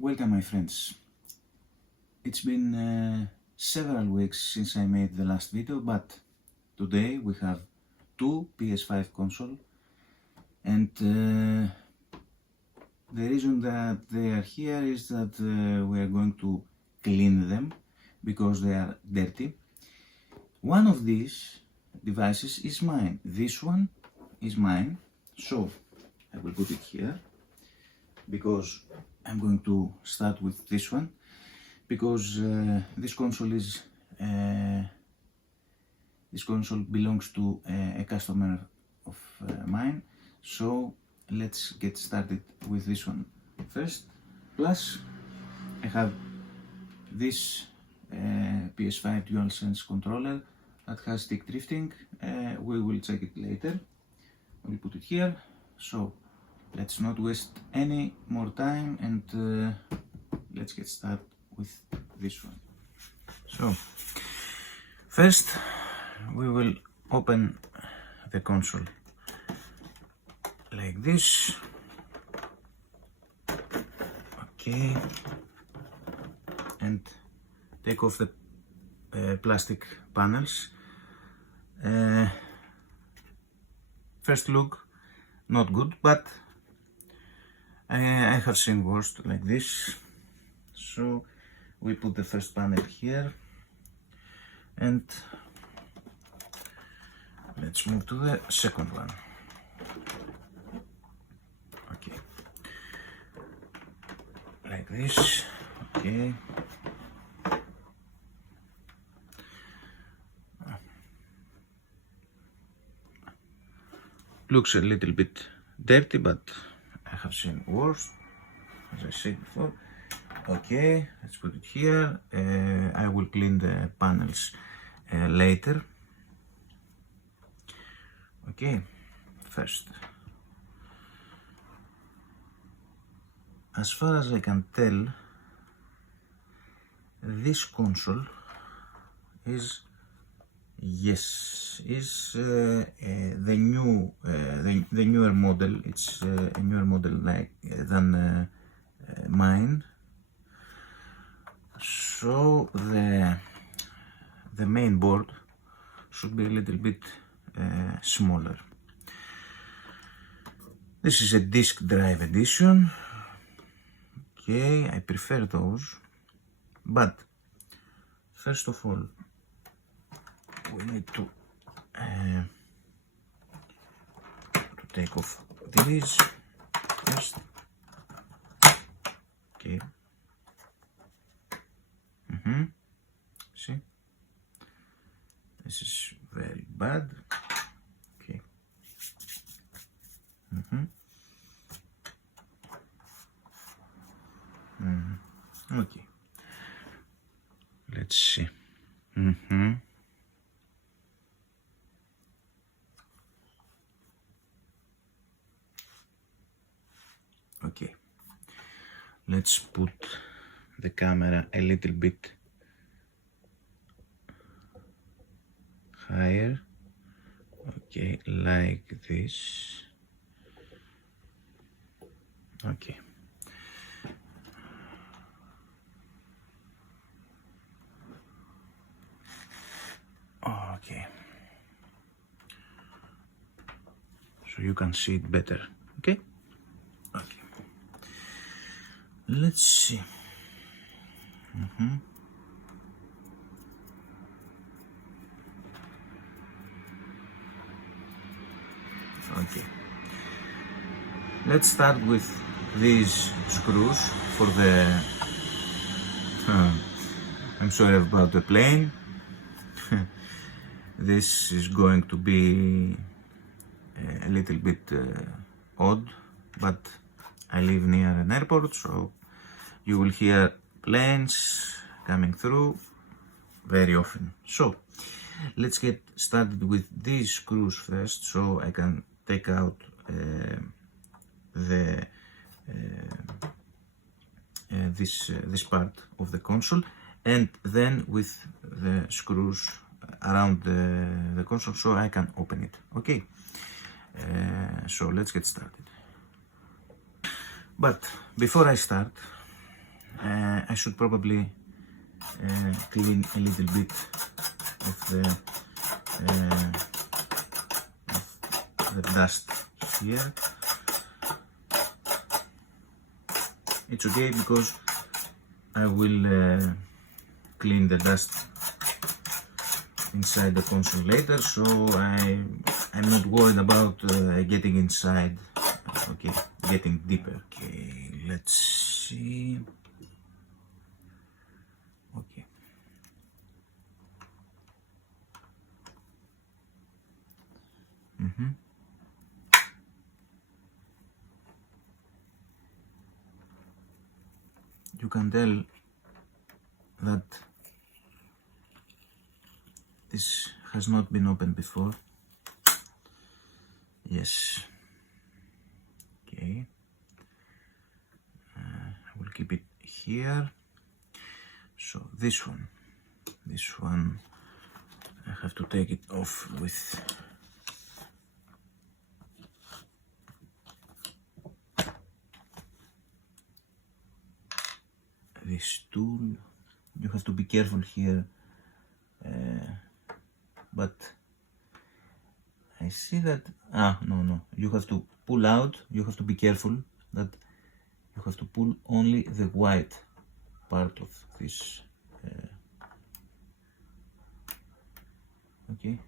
Welcome my friends. It's been several weeks since I made the last video, but today we have two PS5 console, and the reason that they are here is that we are going to clean them because they are dirty. One of these devices is mine. This one is mine, so I will put it here because I'm going to start with this one because this console belongs to a customer of mine. So let's get started with this one first. Plus I have this PS5 DualSense controller that has stick drifting. We will check it later. We'll put it here. So let's not waste any more time and let's get started with this one. So first we will open the console like this. Okay, and take off the plastic panels. First look, not good, but I have seen worse like this. So we put the first panel here and let's move to the second one. Okay, like this. Okay, looks a little bit dirty, but I have seen worse, as I said before. Okay, let's put it here. I will clean the panels later. Okay, first, as far as I can tell, this console is the newer model. It's a newer model than mine. So the main board should be a little bit smaller. This is a disk drive edition. Okay, I prefer those, but first of all we need to take off these first. Okay. See, this is very bad. Okay. Okay, let's see. Okay, let's put the camera a little bit higher. Okay, like this. Okay. Okay. So you can see it better. Okay. Okay. Let's see. Okay, let's start with these screws for the I'm sorry about the plane. This is going to be a little bit odd, but I live near an airport, so you will hear planes coming through very often. So let's get started with these screws first, so I can take out this part of the console, and then with the screws around the console, so I can open it. Okay, so let's get started. But before I start, I should probably clean a little bit of the dust here. It's okay because I will clean the dust inside the console later, so I'm not worried about getting inside. Okay, getting deeper. Okay, let's see. Okay. You can tell that this has not been opened before. Yes. Okay. I will keep it here. So this one, I have to take it off with this tool. You have to be careful here, but I see that, no, you have to pull out, you have to be careful that you have to pull only the white part of this, okay,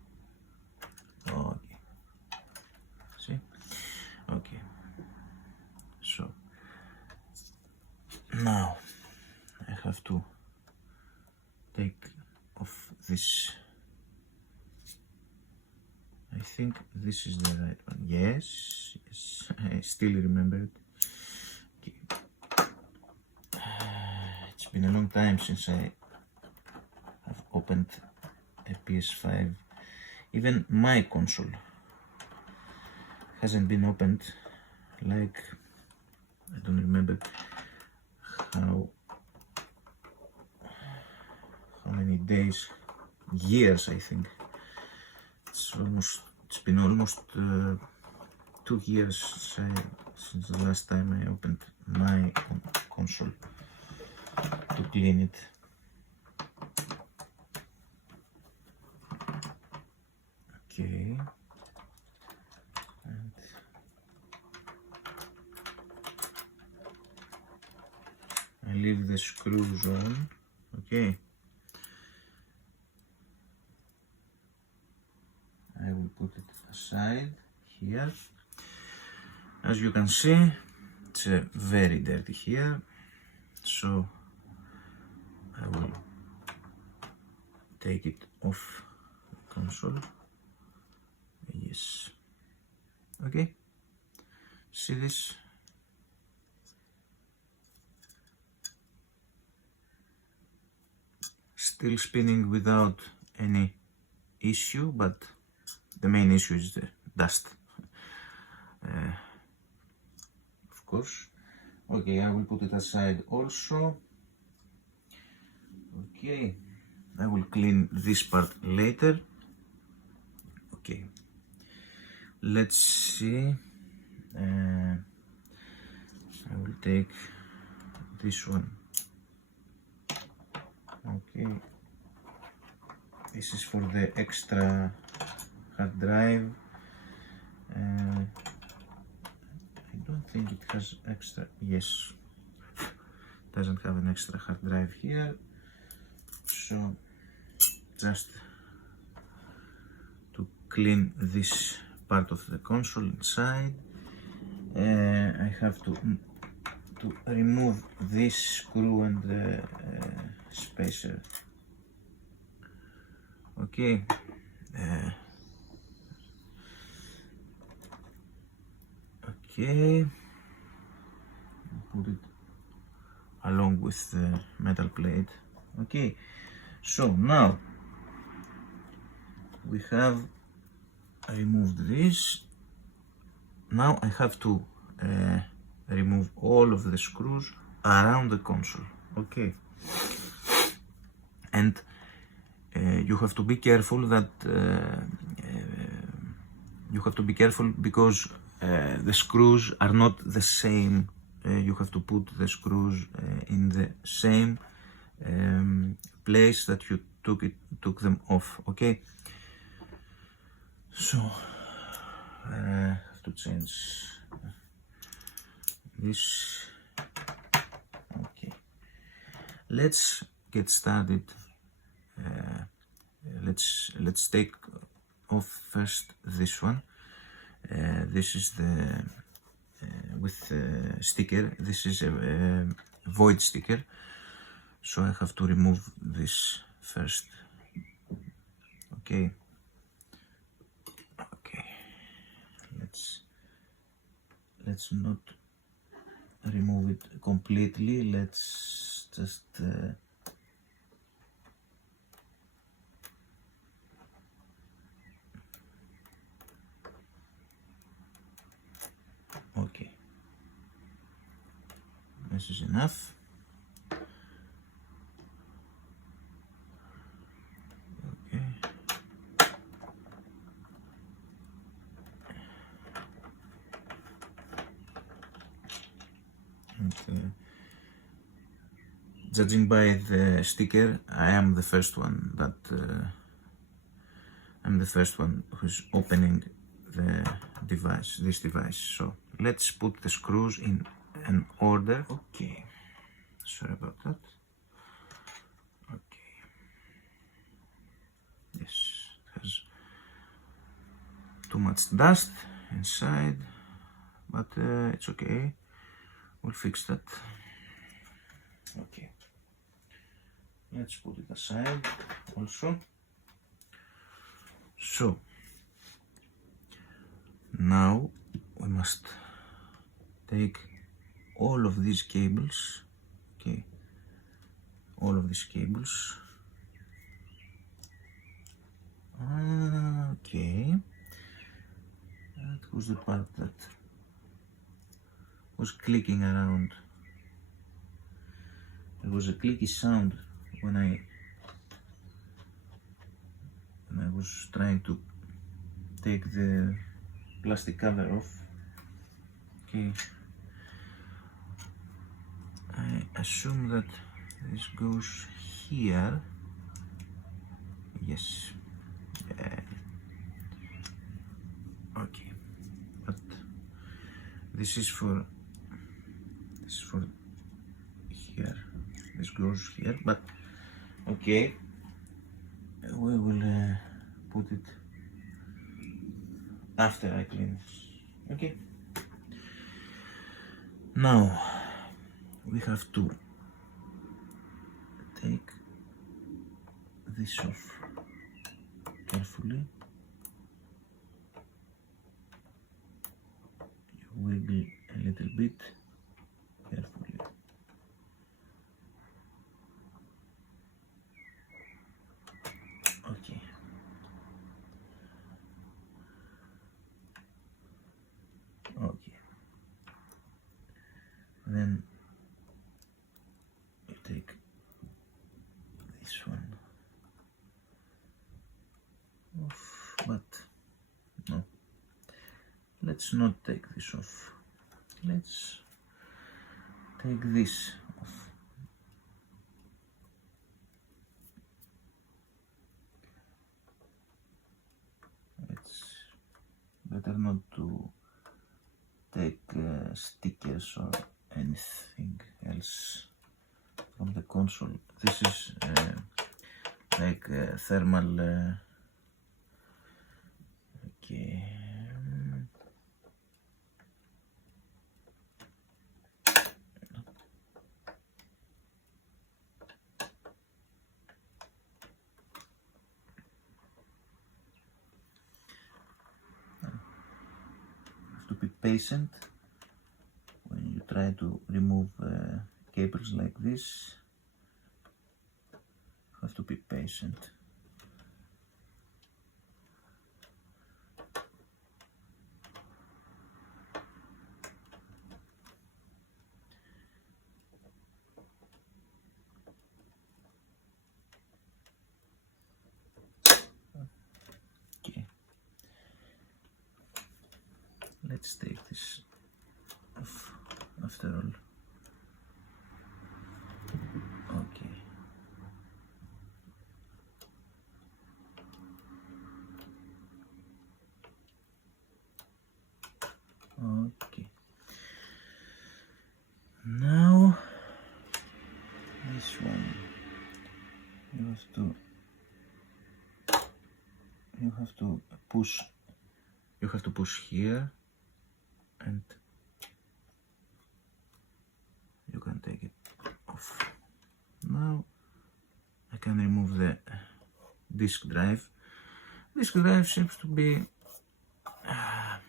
see, okay, so now I have to take off this. I think this is the right one. Yes, I still remember it. Okay. It's been a long time since I have opened a PS5. Even my console hasn't been opened, like, I don't remember how many days, years, I think. It's been almost 2 years since the last time I opened my console to clean it. Okay. And I leave the screws on. Okay. I will put it aside here. As you can see, it's very dirty here, so I will take it off the console. Yes. Okay. See this? Still spinning without any issue, but the main issue is the dust, of course. Okay, I will put it aside also. Okay, I will clean this part later. Okay, let's see. I will take this one. Okay, this is for the extra hard drive. I don't think it has extra, yes, doesn't have an extra hard drive here, so just to clean this part of the console inside, I have to remove this screw and the spacer. Okay. Okay, put it along with the metal plate. Okay, so now we have removed this. Now I have to remove all of the screws around the console. Okay, and you have to be careful that because the screws are not the same you have to put the screws in the same place that you took them off. Okay, so I have to change this. Okay, let's get started. Let's take off first this one. This is the with sticker. This is a void sticker, so I have to remove this first. Okay. Let's not remove it completely. Let's just okay, this is enough. Okay. And, judging by the sticker, I am the first one who's opening the device, this device. So let's put the screws in an order. Okay, sorry about that. Okay, yes, it has too much dust inside, but it's okay, we'll fix that. Okay, let's put it aside also. So now we must take all of these cables, okay, all of these cables. Okay, that was the part that was clicking around. There was a clicky sound when I was trying to take the plastic cover off. Okay, I assume that this goes here. Yes. Okay, but this is for here. This goes here, but okay, we will put it after I clean this. Okay, now we have to take this off carefully. You wiggle a little bit carefully. Okay. Okay. Then you take this one off, but no. Let's not take this off. Let's take this off. It's better not to take stickers or anything else from the console. This is like thermal. Okay. To be patient when you try to remove cables like this. You have to be patient. Okay. Let's take this off after all. this one. You have to push here, and you can take it off. Now I can remove the disk drive. Disk drive seems to be a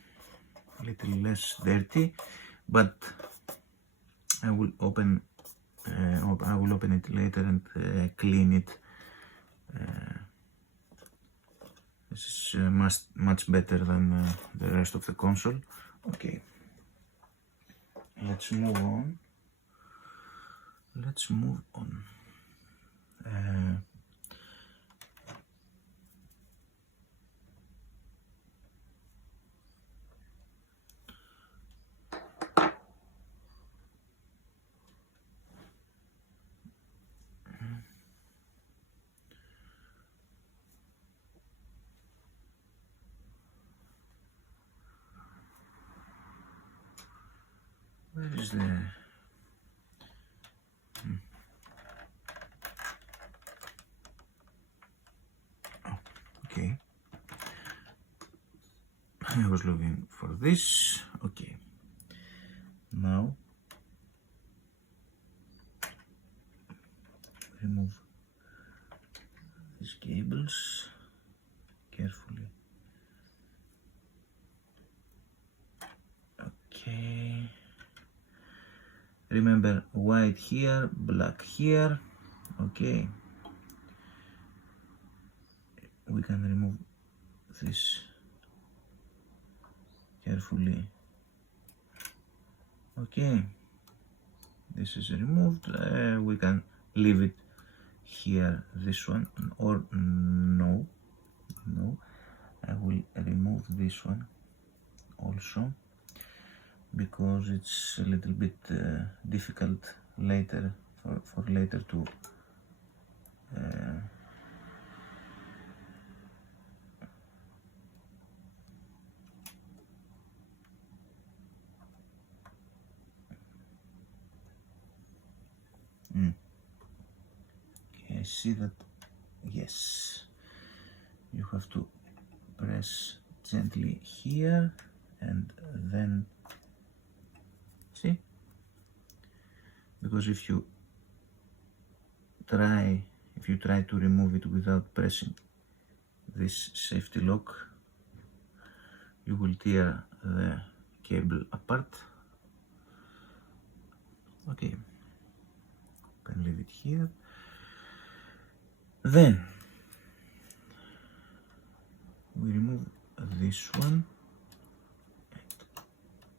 little less dirty, but I will open it later and clean it. This is much better than the rest of the console. Okay, let's move on. Where is the... Oh, okay. I was looking for this. Okay. Now remove these cables carefully. Okay. Remember, white here, black here. Okay. We can remove this carefully. Okay. This is removed. We can leave it here, this one, or no. I will remove this one also, because it's a little bit difficult later for later to Okay, I see that. Yes, you have to press gently here and then see, because if you try to remove it without pressing this safety lock, you will tear the cable apart. Okay, can leave it here. Then we remove this one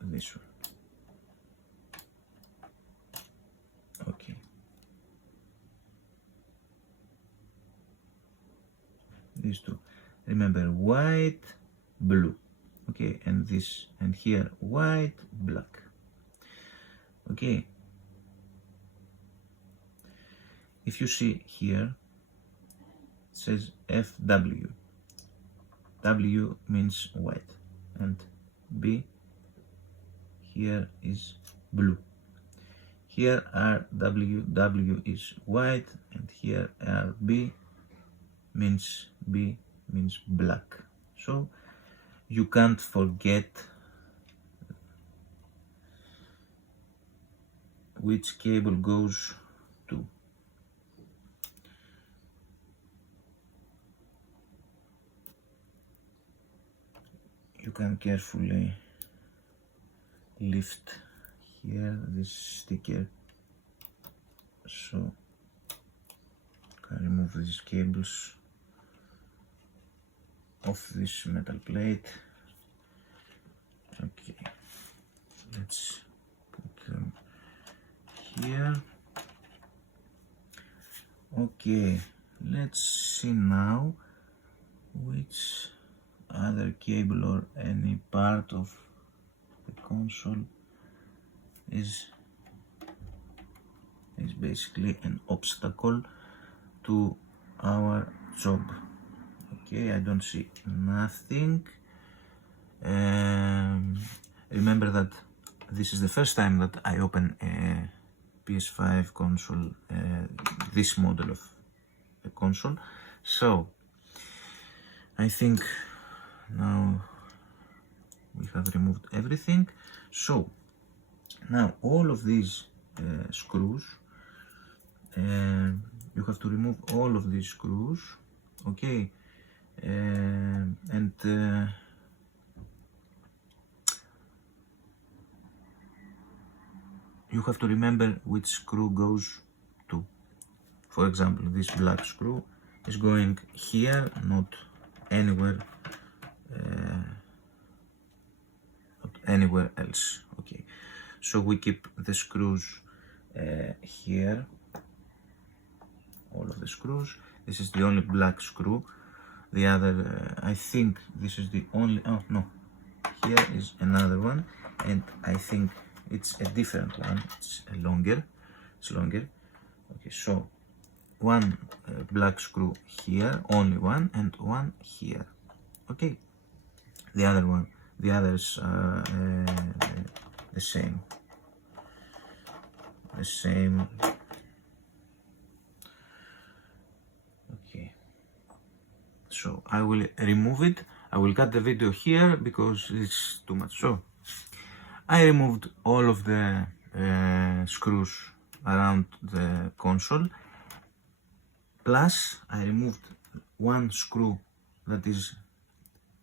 and this one. Okay. These two. Remember, white, blue. Okay, and this, and here white, black. Okay. If you see here, it says FW. W means white, and B here is blue. Here are W is white, and here are B means black. So you can't forget which cable goes to. You can carefully lift here this sticker, so you can remove these cables off this metal plate. Okay, let's put them here. Okay, let's see now which other cable or any part of the console is basically an obstacle to our job. Okay, I don't see nothing. Remember that this is the first time that I open a PS5 console, this model of a console. So I think now we have removed everything. So now all of these screws, you have to remove all of these screws, okay, and you have to remember which screw goes to. For example, this black screw is going here, not anywhere else. Okay, so we keep the screws here, all of the screws. This is the only black screw. The other, I think this is the only, oh no, here is another one, and I think it's a different one. It's longer. Okay, so one black screw here, only one, and one here. Okay, the others are the same. Okay, so I will remove it. I will cut the video here because it's too much. So I removed all of the screws around the console, plus I removed one screw that is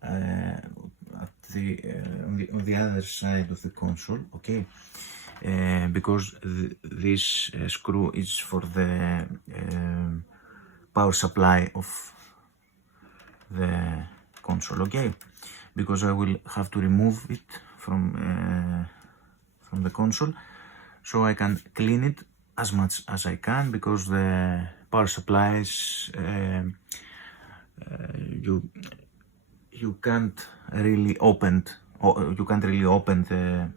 on the other side of the console, okay, because this screw is for the power supply of the console, okay, because I will have to remove it from the console, so I can clean it as much as I can, because the power supplies you can't really open the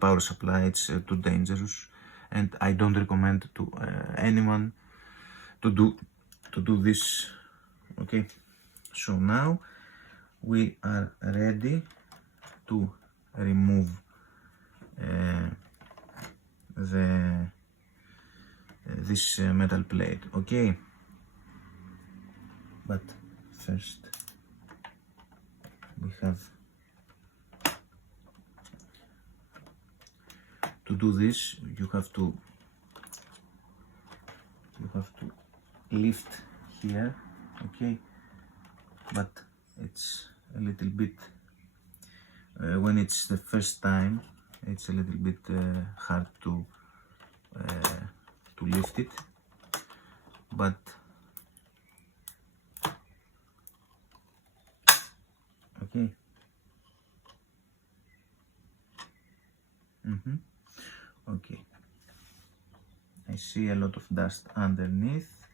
power supply. It's too dangerous, and I don't recommend to anyone to do this. Okay, so now we are ready to remove this metal plate, okay, but first we have to do this. You have to lift here, okay, but it's a little bit when it's the first time, it's a little bit hard to lift it, but okay. Okay, I see a lot of dust underneath.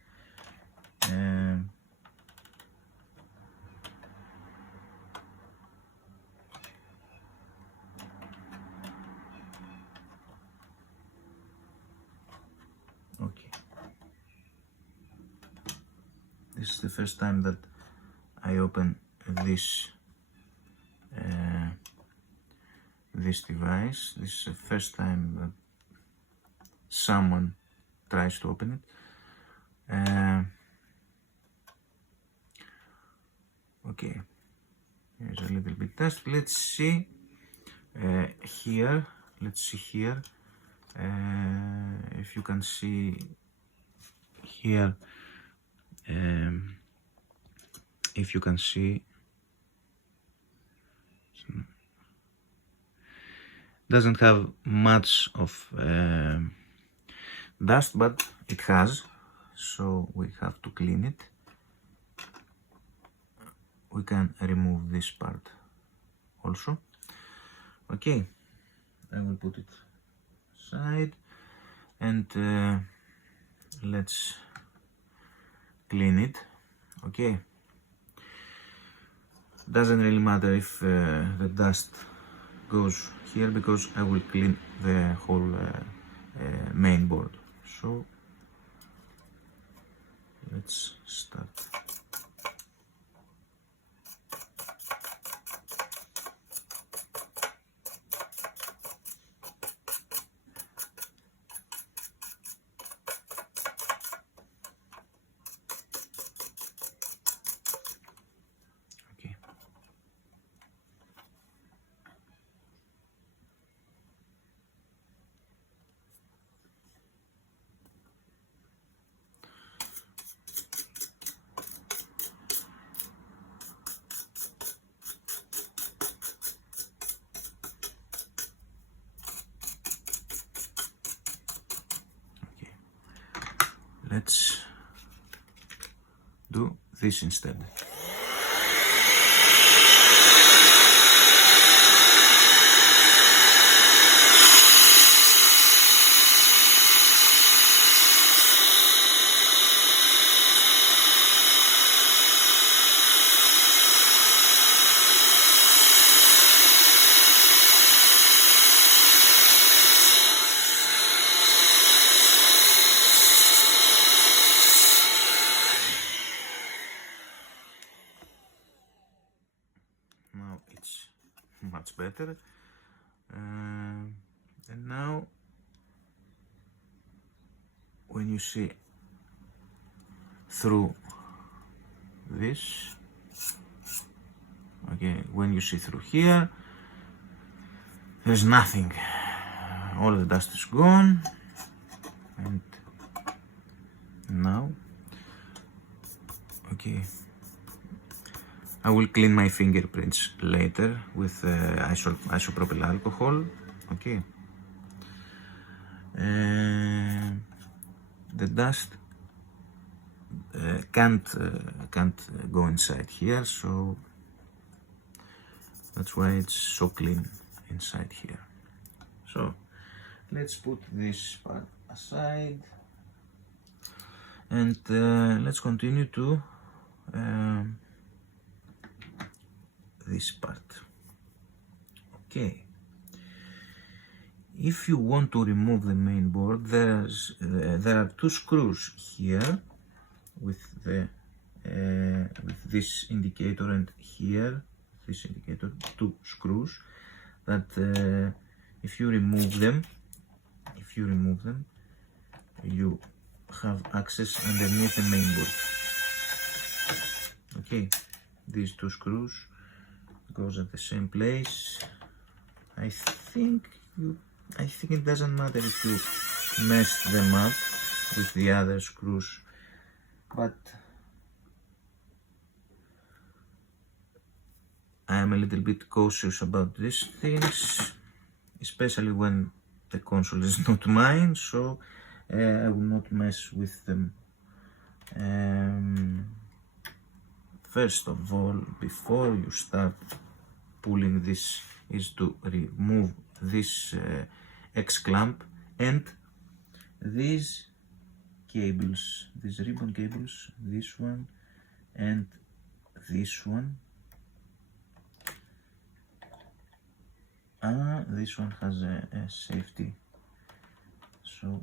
Okay, this is the first time that I open this device. This is the first time that someone tries to open it. Okay, here's a little bit dust. Let's see here. If you can see here, if you can see, doesn't have much of dust, but it has, so we have to clean it. We can remove this part also. Okay, I will put it aside, and let's clean it. Okay, doesn't really matter if the dust goes here, because I will clean the whole main board. So let's start. let's do this instead. Now it's much better, and now when you see through this, okay, when you see through here, there's nothing, all the dust is gone. And now, okay, I will clean my fingerprints later with isopropyl alcohol. Okay. The dust can't go inside here, so that's why it's so clean inside here. So let's put this part aside, and let's continue to this part. Okay, if you want to remove the main board, there are two screws here with this indicator, and here this indicator, two screws that if you remove them, you have access underneath the main board. Okay, these two screws goes at the same place. I think it doesn't matter if you mess them up with the other screws, but I am a little bit cautious about these things, especially when the console is not mine, so I will not mess with them. First of all, before you start pulling this, is to remove this X clamp and these cables, these ribbon cables, this one and this one. This one has a safety, so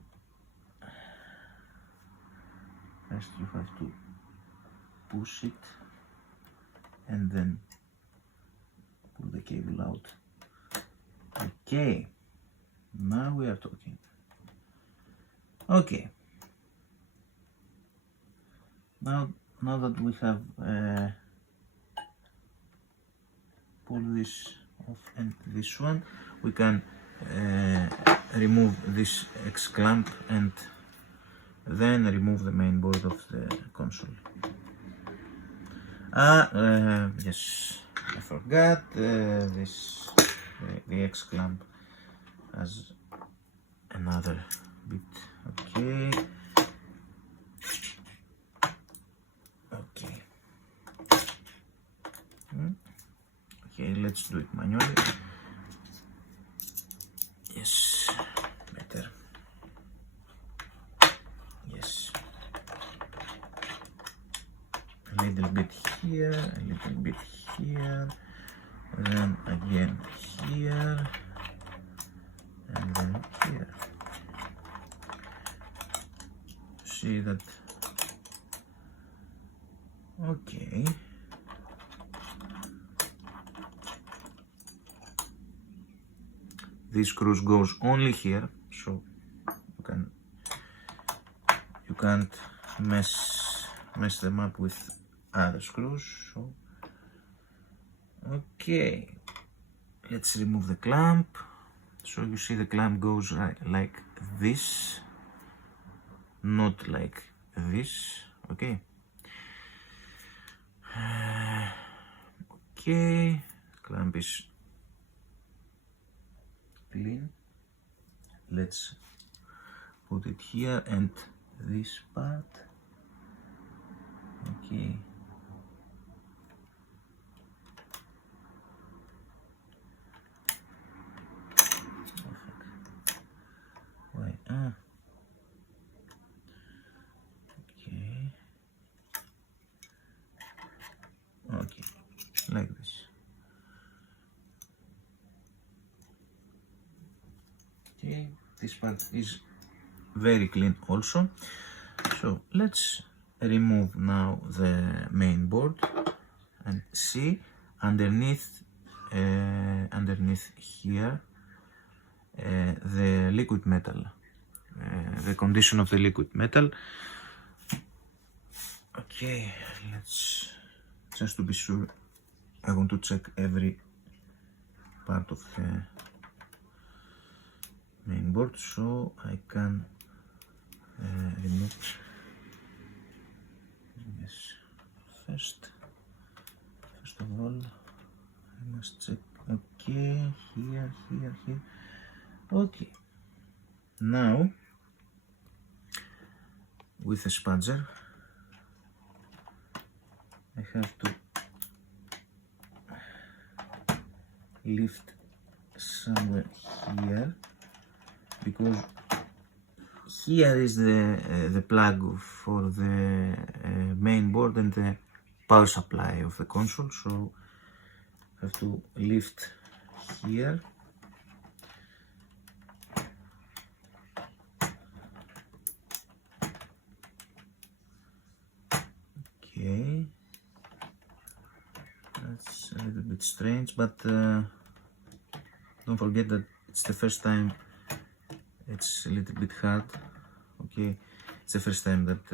first you have to push it and then pull the cable out. Okay, now we are talking. Okay, now that we have pulled this off and this one, we can remove this X clamp and then remove the main board of the console. Yes, I forgot the X clamp has another bit. Okay. Okay, let's do it manually. Yes, better. Yes. A little bit here, a little bit here, and then again here, and then here. See that? Okay. This screws goes only here, so you can't mess them up with other screws. So okay, let's remove the clamp. So you see the clamp goes like this, not like this. Okay. Okay, clamp is clean. Let's put it here, and this part. Okay. Why? Okay. Okay, like this. Okay, this part is very clean also. So let's remove now the main board and see underneath here the liquid metal, the condition of the liquid metal. Okay, let's just to be sure, I want to check every part of the main board so I can remove. Yes, first of all I must check. Okay, here. Okay, now with a spudger I have to lift somewhere here, because here is the plug for the main board and the power supply of the console, so I have to lift here. Okay, that's a little bit strange, but don't forget that it's the first time. It's a little bit hard. Okay, it's the first time that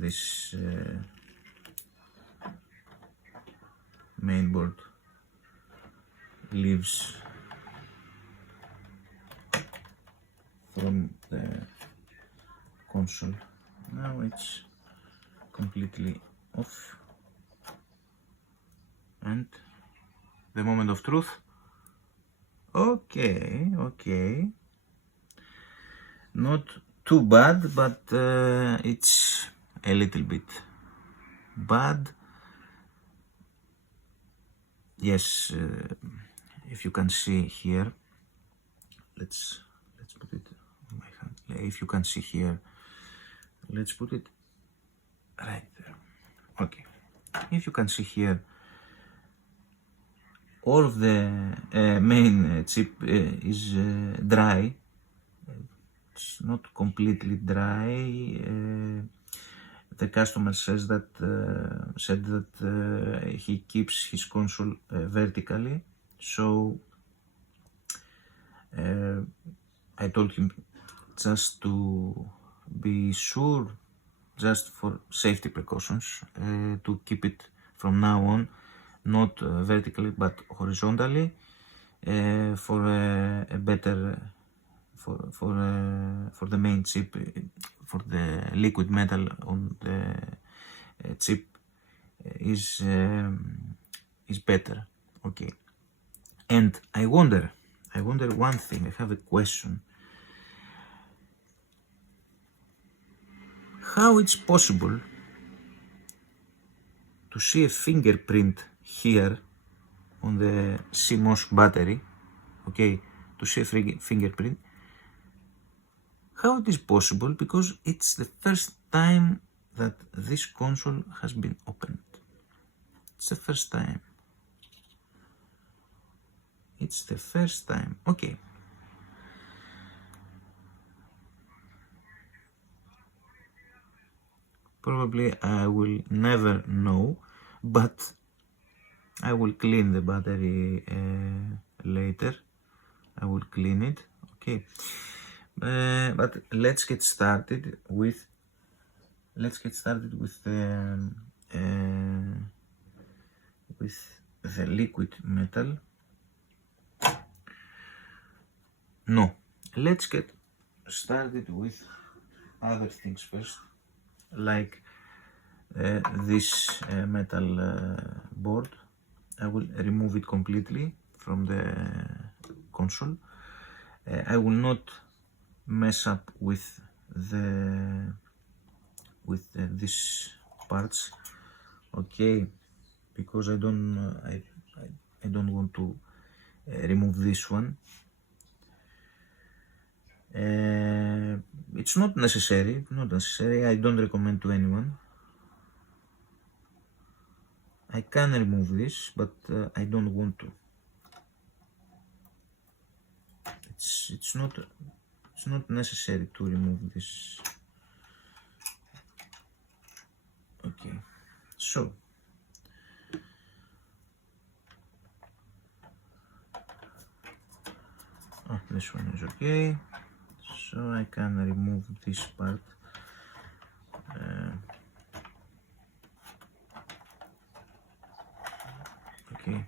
this main board leaves from the console. Now it's completely off, and the moment of truth. Okay, not too bad, but it's a little bit bad. Yes, if you can see here, let's put it in my hand. If you can see here, let's put it right there. Okay, if you can see here, all of the main chip is dry. It's not completely dry. The customer said that he keeps his console vertically, so I told him just to be sure, just for safety precautions, to keep it from now on not vertically but horizontally, for a better for the main chip, for the liquid metal on the chip is better. Okay, and I wonder one thing. I have a question. How it's possible to see a fingerprint here on the CMOS battery? Okay, to see a fingerprint. How it is possible? Because it's the first time that this console has been opened. It's the first time. It's the first time. Okay. Probably I will never know, but I will clean the battery later. I will clean it. Okay. But let's get started with the liquid metal. No, let's get started with other things first, like this metal board. I will remove it completely from the console. I will not mess up with the with these parts, okay, because I don't want to remove this one. It's not necessary, I don't recommend to anyone. I can remove this, but I don't want to. It's not necessary to remove this. Okay, so this one is okay, so I can remove this part. Okay.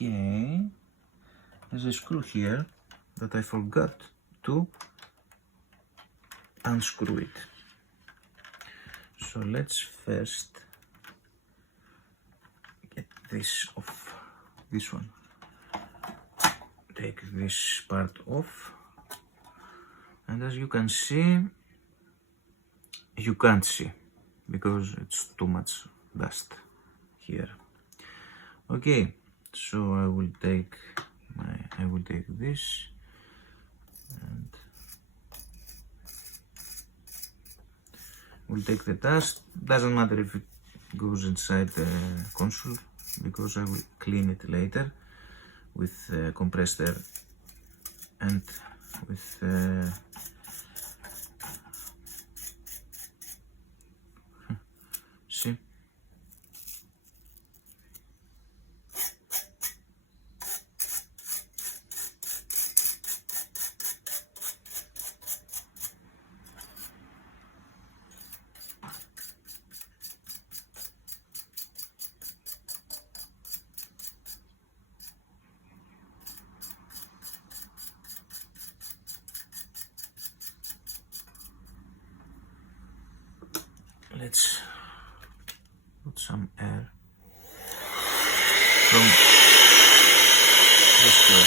Okay, there's a screw here that I forgot to unscrew it. So let's first get this off, this one. Take this part off, and as you can see, you can't see because it's too much dust here. Okay, so I will take this and we'll take the dust. Doesn't matter if it goes inside the console because I will clean it later with compressed air and with see. Let's put some air from this way.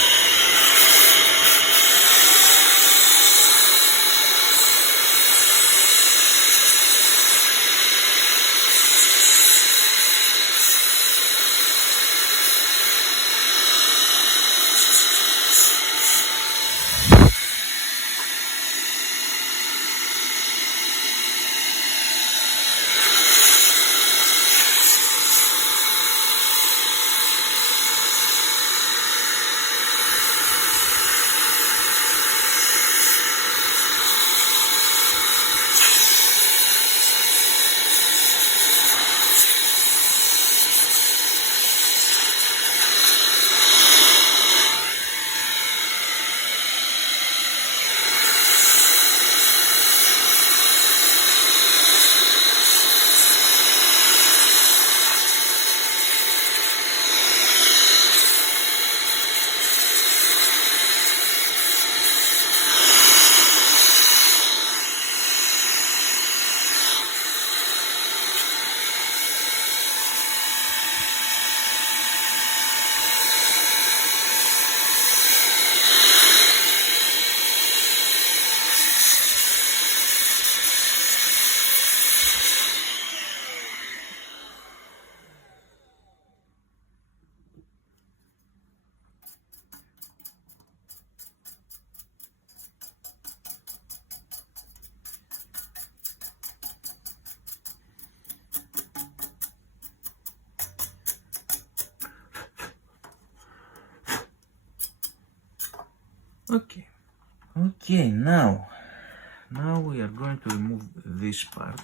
Okay, now we are going to remove this part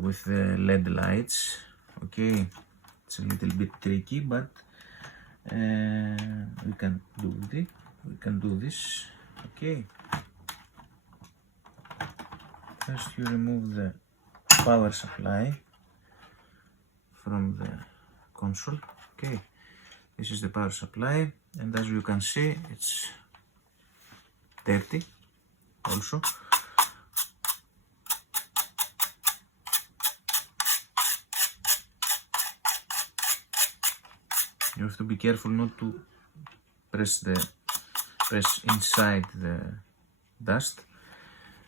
with the LED lights. Okay, it's a little bit tricky, but we can do this. Okay, first you remove the power supply from the console. Okay, this is the power supply, and as you can see, it's dirty also. You have to be careful not to press inside the dust.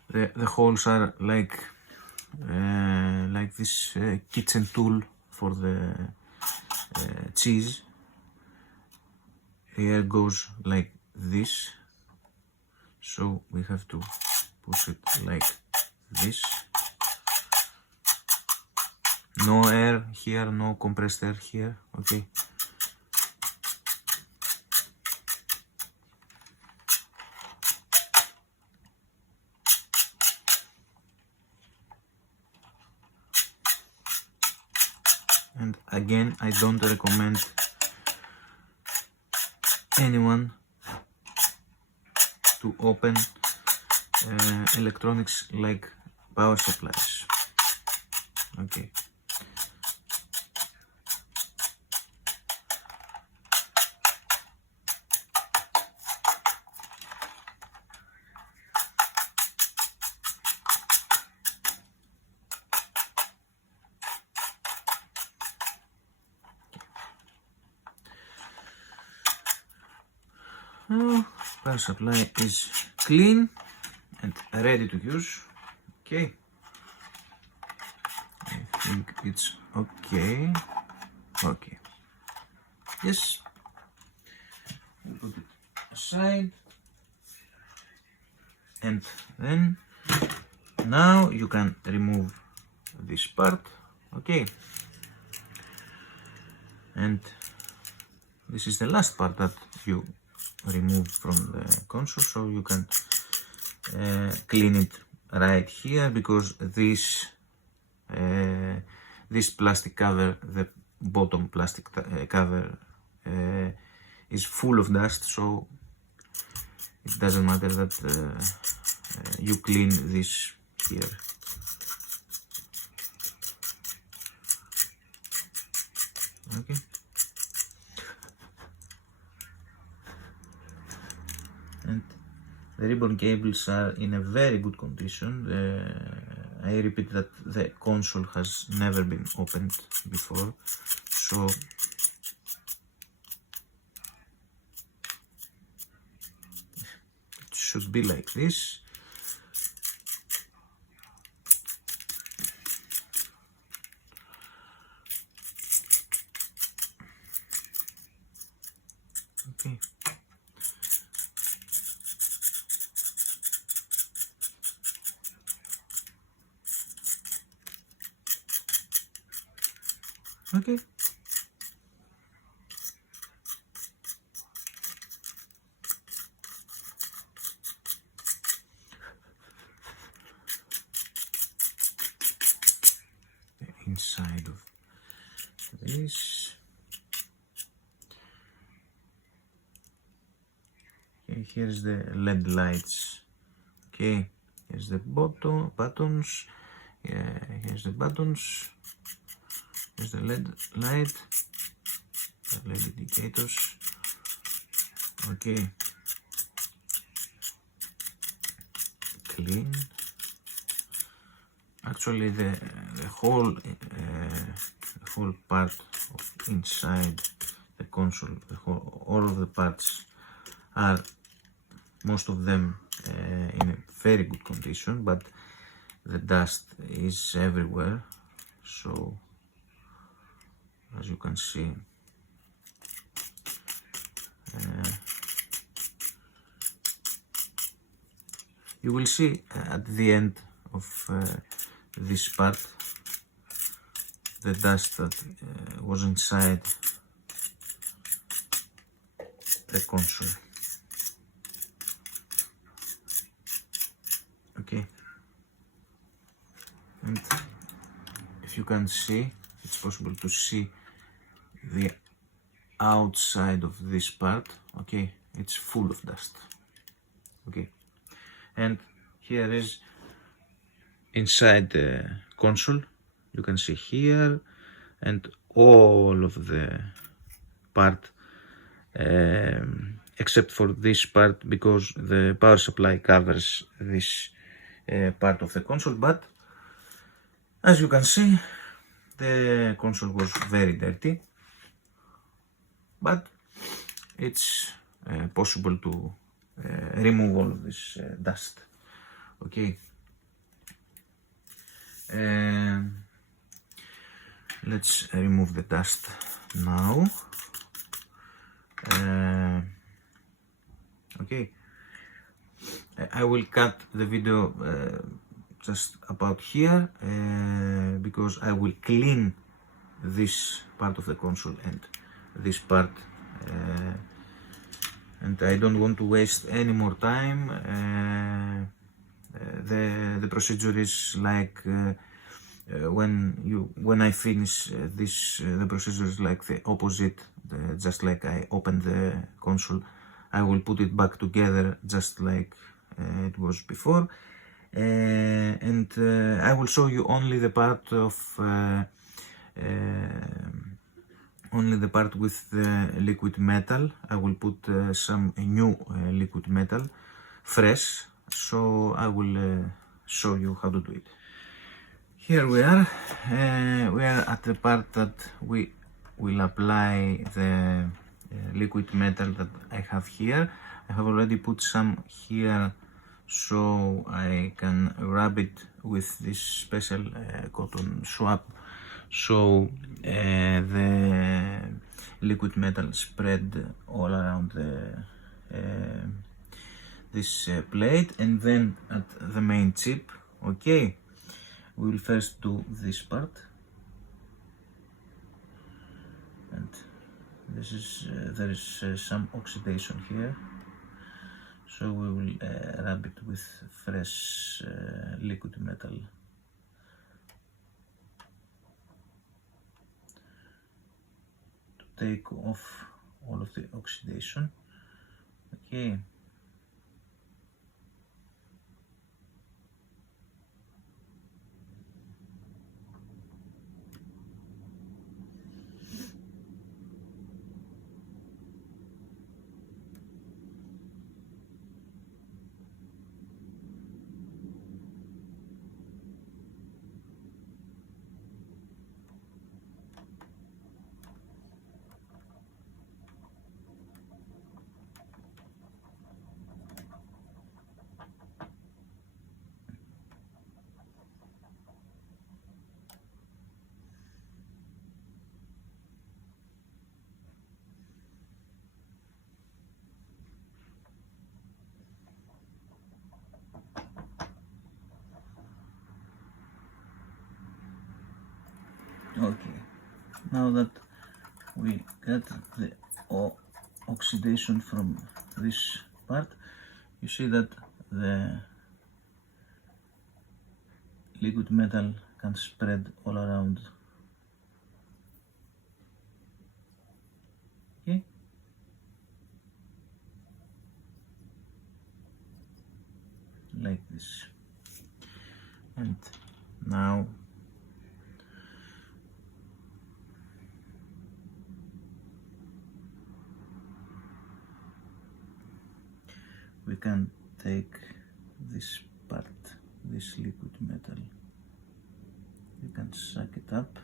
The holes are like this kitchen tool for the cheese. The air goes like this, so we have to push it like this. No air here, no compressed air here, okay. And again, I don't recommend anyone to open electronics like power supplies. Okay. Power supply is clean and ready to use. Okay, I think it's okay. Okay, yes, we'll put it aside, and then now you can remove this part. Okay, and this is the last part that you removed from the console, so you can clean it right here, because this plastic cover, the bottom plastic cover is full of dust, so it doesn't matter that you clean this here. Okay. And the ribbon cables are in a very good condition. I repeat that the console has never been opened before, so it should be like this. Okay. Okay. The inside of this. Okay, here's the LED lights. Okay, here's the buttons. Yeah, here's the buttons. Here's the LED light, the LED indicators. Okay, clean. Actually, the whole part of inside the console, all of the parts are, most of them in a very good condition, but the dust is everywhere. So, as you can see, you will see at the end of this part the dust that was inside the console. Okay, and if you can see, it's possible to see the outside of this part. Okay, it's full of dust. Okay, and here is inside the console. You can see here, and all of the part except for this part, because the power supply covers this part of the console. But as you can see, the console was very dirty, but it's possible to remove all of this dust. Okay, let's remove the dust now. Okay, I will cut the video just about here because I will clean this part of the console and this part, and I don't want to waste any more time. The procedure is like when I finish this, the procedure is like the opposite. Just like I open the console, I will put it back together just like it was before, and I will show you only the part of with the liquid metal. I will put some new liquid metal, fresh, so I will show you how to do it. Here we are at the part that we will apply the liquid metal that I have here. I have already put some here so I can rub it with this special cotton swab, so the liquid metal spread all around this plate, and then at the main chip. Okay, we will first do this part, and this is there is some oxidation here, so we will rub it with fresh liquid metal. To take off all of the oxidation. Okay. Okay, now that we got the oxidation from this part, you see that the liquid metal can spread all around. Okay, like this. And now we can take this part, this liquid metal, we can suck it up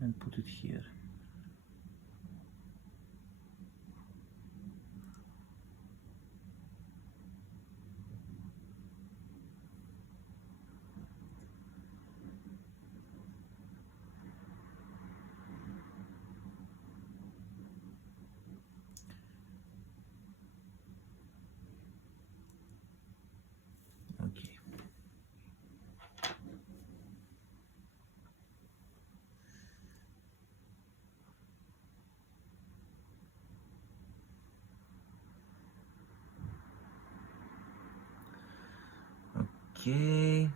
and put it here. Okay. Okay.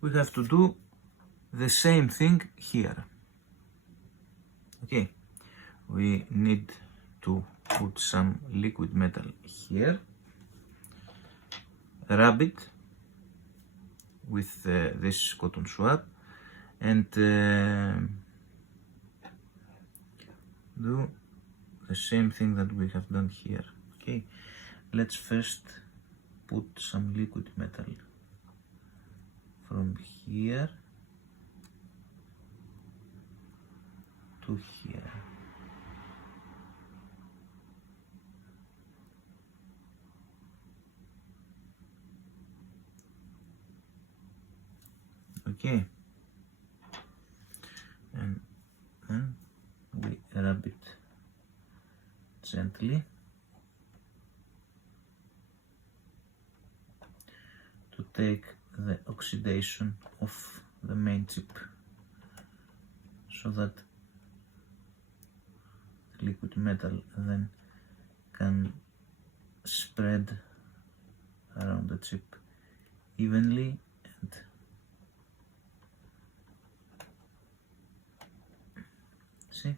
we have to do the same thing here. Okay, we need to put some liquid metal here, rub it with this cotton swab, and do the same thing that we have done here. Okay, let's first put some liquid metal from here to here. Okay, and then we rub it gently to take the oxidation of the main chip, so that the liquid metal then can spread around the chip evenly and see.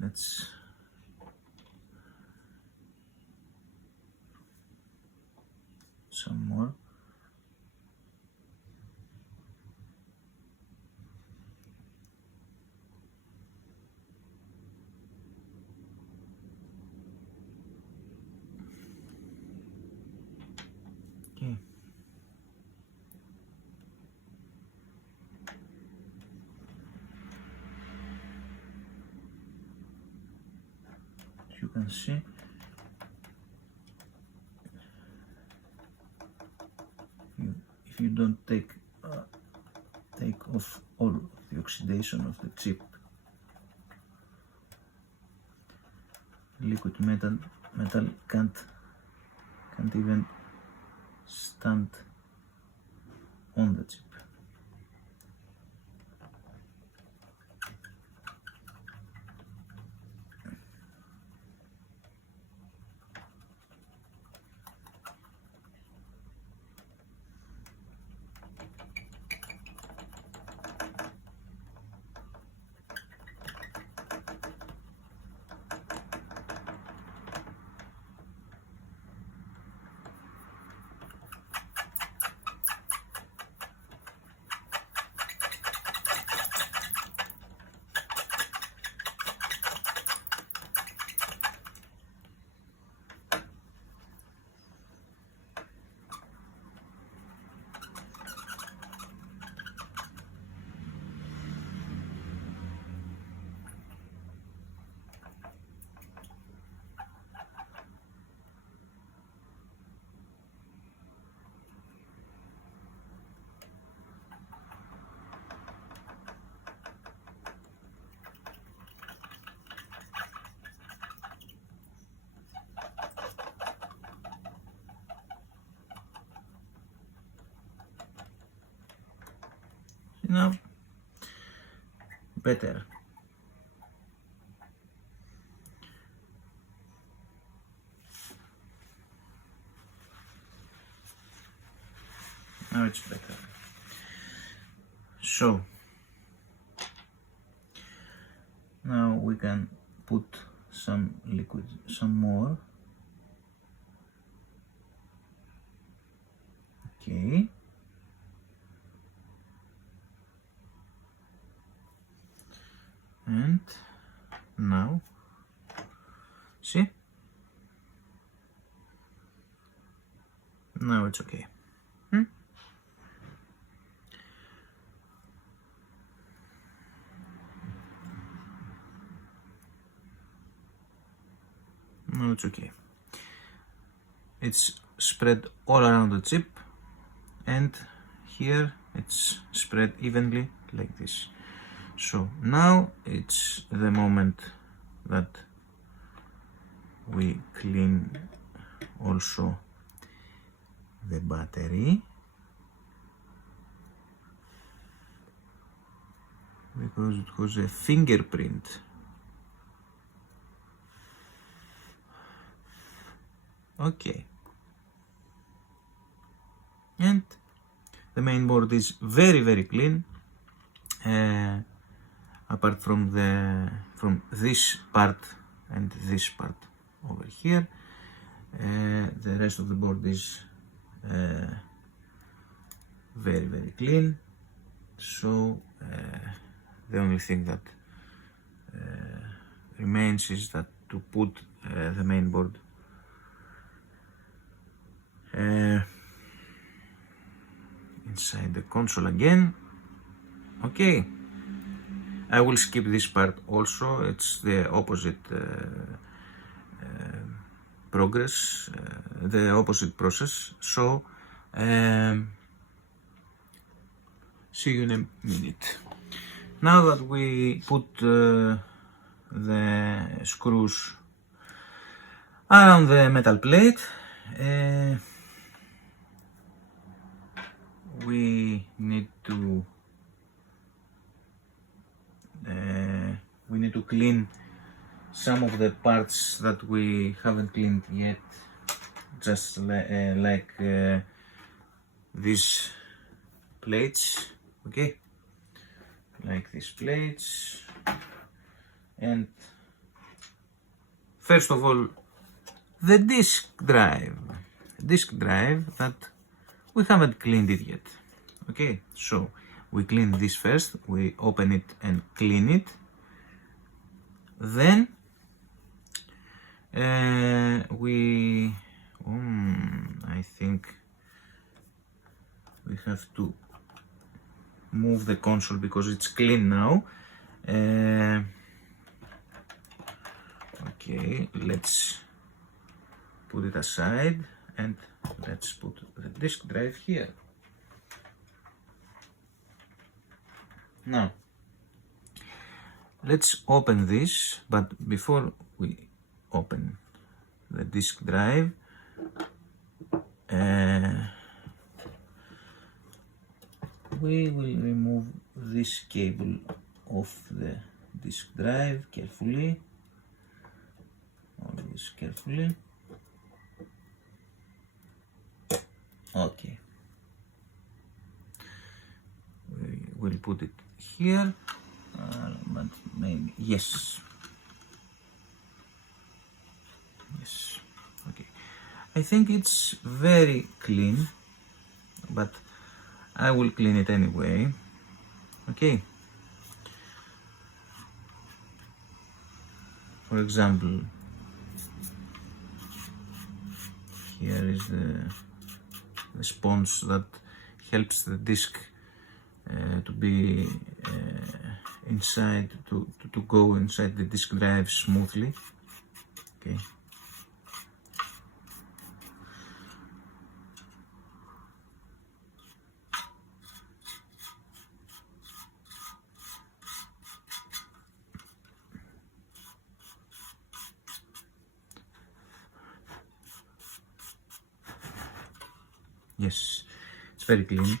Let's some more. Okay. As you can see, if you don't take off all of the oxidation of the chip, liquid metal can't even stand on the chip. Now, better. Now it's better. So, now we can put some liquid, some more. Okay. And now, see? Now it's okay. Now it's okay. It's spread all around the chip, and here it's spread evenly like this. So now it's the moment that we clean also the battery, because it was a fingerprint Okay. And the main board is very clean, apart from this part and this part over here. The rest of the board is very clean, so the only thing that remains is that to put the main board inside the console again. Okay, I will skip this part also, it's the opposite progress, the opposite process, so see you in a minute. Now that we put the screws around the metal plate, we need to clean some of the parts that we haven't cleaned yet, just like these plates, okay, like these plates. And first of all, the disk drive that we haven't cleaned it yet. Okay, so we clean this first, we open it and clean it, then I think we have to move the console because it's clean now. Okay, let's put it aside and let's put the disk drive here. Now let's open this, but before we open the disk drive, we will remove this cable off the disk drive carefully, always carefully. Okay, we will put it here, but maybe, yes, okay. I think it's very clean, but I will clean it anyway. Okay, for example, here is the sponge that helps the disc to be inside, to go inside the disk drive smoothly. Okay. Yes, it's very clean.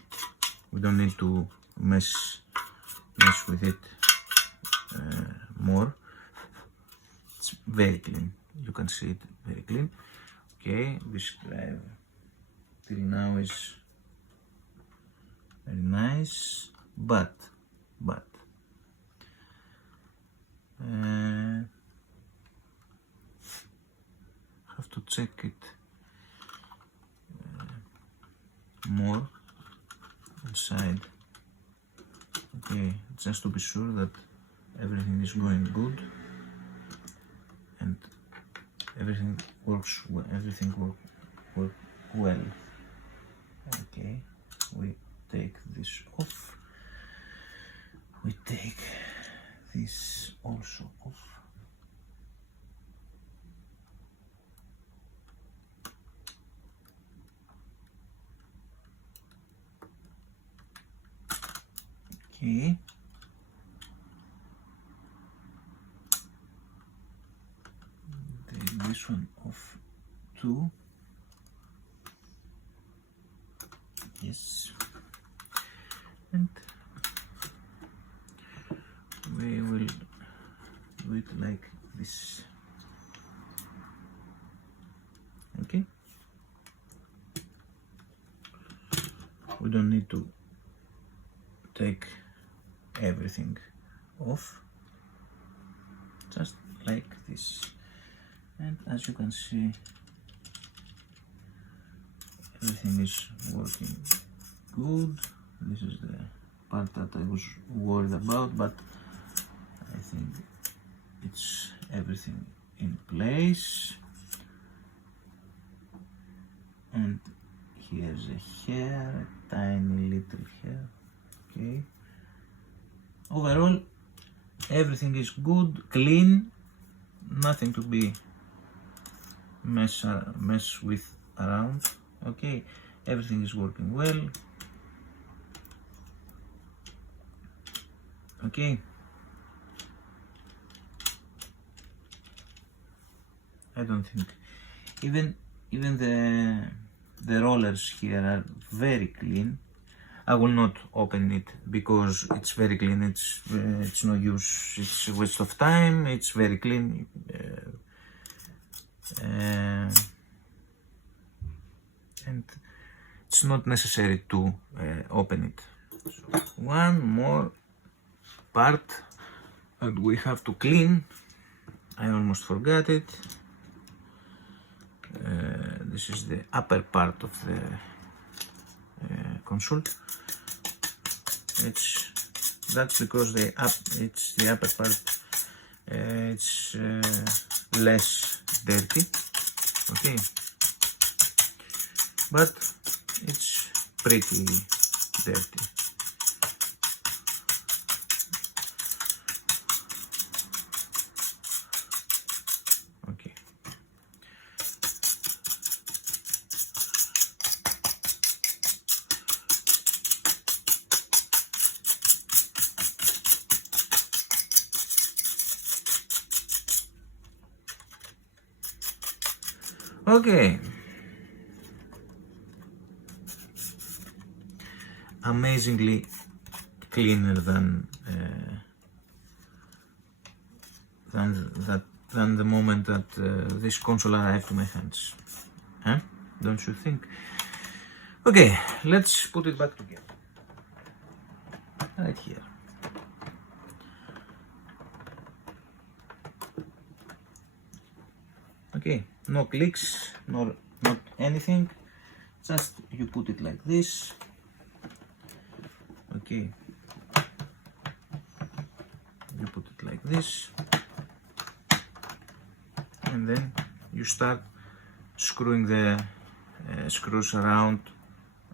We don't need to mess with it more. It's very clean. You can see it very clean. Okay, this drive till now is very nice, but have to check it more inside. Okay, just to be sure that everything is going good and everything works well. Well. Okay, we take this off. We take this also off. Okay. Take this one off too. Yes. And we will do it like this. Okay. we don't need to take everything off, just like this. And as you can see, everything is working good. This is the part that I was worried about, but I think it's everything in place. And here's a hair, a tiny little hair. Okay, overall everything is good, clean, nothing to be mess with around. Okay, everything is working well. Okay, I don't think even the rollers here are very clean. I will not open it because it's very clean. It's no use. It's a waste of time. It's very clean. And it's not necessary to open it. So one more part that we have to clean. I almost forgot it. This is the upper part of the console. That's because it's the upper part. It's less dirty. Okay, but it's pretty dirty. Okay. Okay. Amazingly cleaner than the moment that this console arrived to my hands. Huh? Don't you think? Okay, let's put it back together. Right here. Okay, no clicks, not anything. Just you put it like this. Okay, you put it like this, and then you start screwing the screws around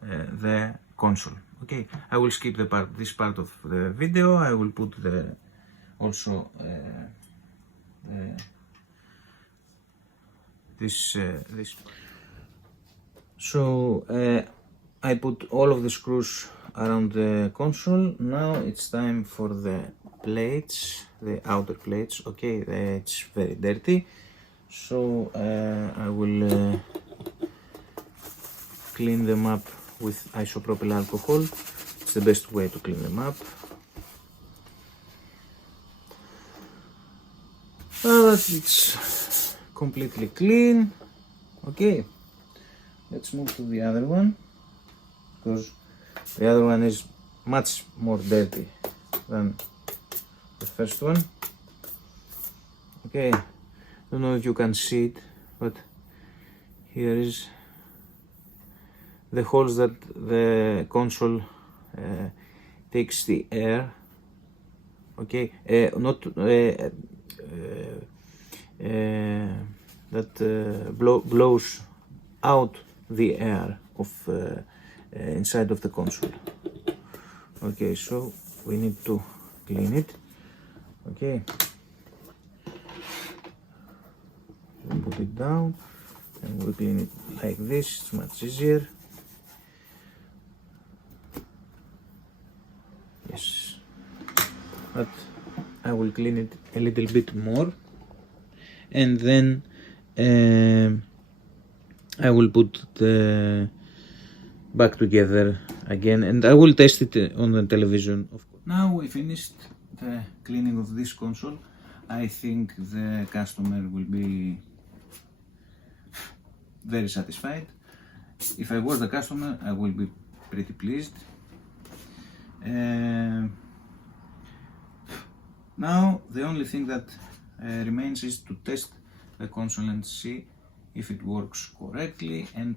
the console. Okay, I will skip this part of the video. I will put also this. So I put all of the screws around the console. Now it's time for the plates, the outer plates. Okay, it's very dirty, so I will clean them up with isopropyl alcohol. It's the best way to clean them up. Now that it's completely clean, okay, let's move to the other one, because the other one is much more dirty than the first one. Okay, don't know if you can see it, but here is the holes that the console takes the air. Okay, that blows out the air of inside of the console. Okay, so we need to clean it. Okay, we put it down and we clean it like this. It's much easier. Yes, but I will clean it a little bit more, and then I will put the back together again, and I will test it on the television, of course. Now we finished the cleaning of this console. I think the customer will be very satisfied. If I was the customer, I will be pretty pleased. Now the only thing that remains is to test the console and see if it works correctly, and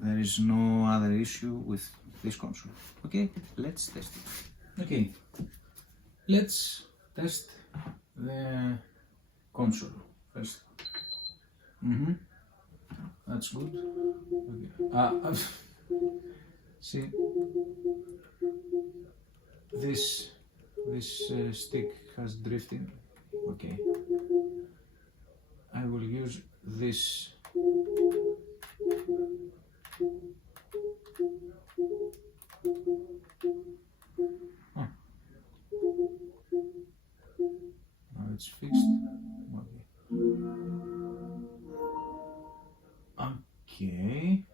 there is no other issue with this console. Okay, let's test it. Okay, let's test the console first. That's good. Okay. See, this stick has drifting. Okay, I will use this. Now it's fixed. Okay.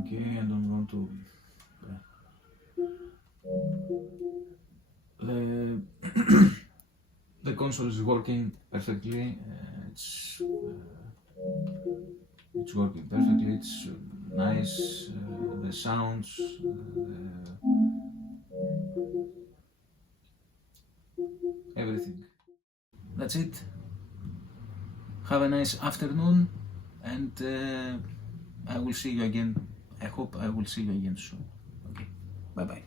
Okay, I don't want to. The console is working perfectly. It's working perfectly. It's nice. The sounds. Everything. That's it. Have a nice afternoon, and I will see you again. I hope I will see you again soon. Okay, bye bye.